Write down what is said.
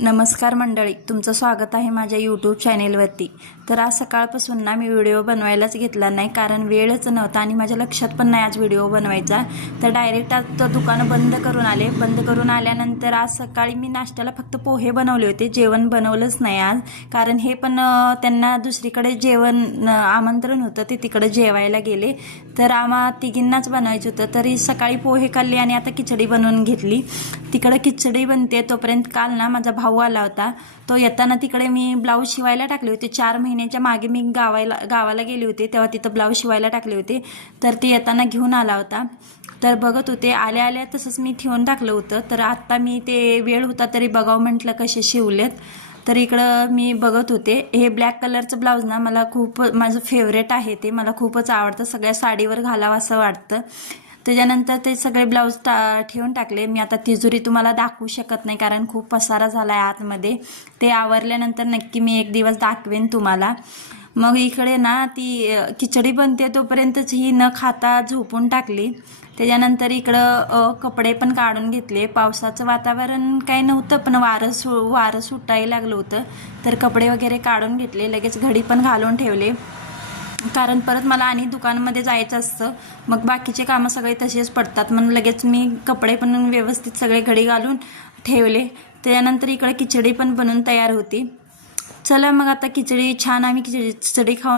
नमस्कार मंडळी, तुमचं स्वागत आहे माझ्या यूट्यूब चॅनेलवरती। तर आज सकाळपासून ना मी व्हिडिओ बनवायलाच घेतला नाही, कारण वेळच नव्हता आणि माझ्या लक्षात पण नाही आज व्हिडिओ बनवायचा। तर डायरेक्ट आज दुकान बंद करून आले। बंद करून आल्यानंतर आज सकाळी मी नाश्त्याला फक्त पोहे बनवले होते, जेवण बनवलंच नाही आज, कारण हे पण त्यांना दुसरीकडे जेवण आमंत्रण होतं, ते तिकडे जेवायला गेले। तर आम्हा तिघींनाच बनवायचं होतं, तरी सकाळी पोहे खाल्ले आणि आता खिचडी बनवून घेतली। तिकडे खिचडी बनते तोपर्यंत काल ना माझा भाऊ आला होता। तो येताना तिकडे मी ब्लाऊज शिवायला टाकले होते। 4 महिन्याच्या मागे मी गावाला गेले होते, तेव्हा तिथं ब्लाऊज शिवायला टाकले होते। तर ते येताना घेऊन आला होता। तर बघत होते, आल्या आल्या तसंच मी ठेवून टाकलं होतं। तर आत्ता मी ते वेळ होता तरी बघावं म्हटलं कसे शिवलेत। तर इकडं मी बघत होते, हे ब्लॅक कलरचं ब्लाऊज ना मला खूप माझं फेवरेट आहे, ते मला खूपच आवडतं, सगळ्या साडीवर घालावं असं वाटतं। त्याच्यानंतर ते सगळे ब्लाऊज ठेवून टाकले। मी आता तिजोरी तुम्हाला दाखवू शकत नाही, कारण खूप पसारा झाला आहे आतमध्ये। ते आवरल्यानंतर नक्की मी एक दिवस दाखवेन तुम्हाला। मग इकडे ना ती खिचडी बनते तोपर्यंतच ही न खाता झोपून टाकली। त्याच्यानंतर इकडं कपडे पण काढून घेतले। पावसाचं वातावरण काही नव्हतं, पण वारं सुटायला लागलं होतं, तर कपडे वगैरे काढून घेतले। लगेच घडी पण घालून ठेवले, कारण परत मला आणि दुकानमध्ये जायचं असतं, मग बाकीचे कामं सगळे तसेच पडतात। म्हणून लगेच मी कपडे पण व्यवस्थित सगळे घडी घालून ठेवले। त्यानंतर इकडे खिचडी पण बनवून तयार होती। चला मग आता खिचडी छान आम्ही खिचडी खाऊन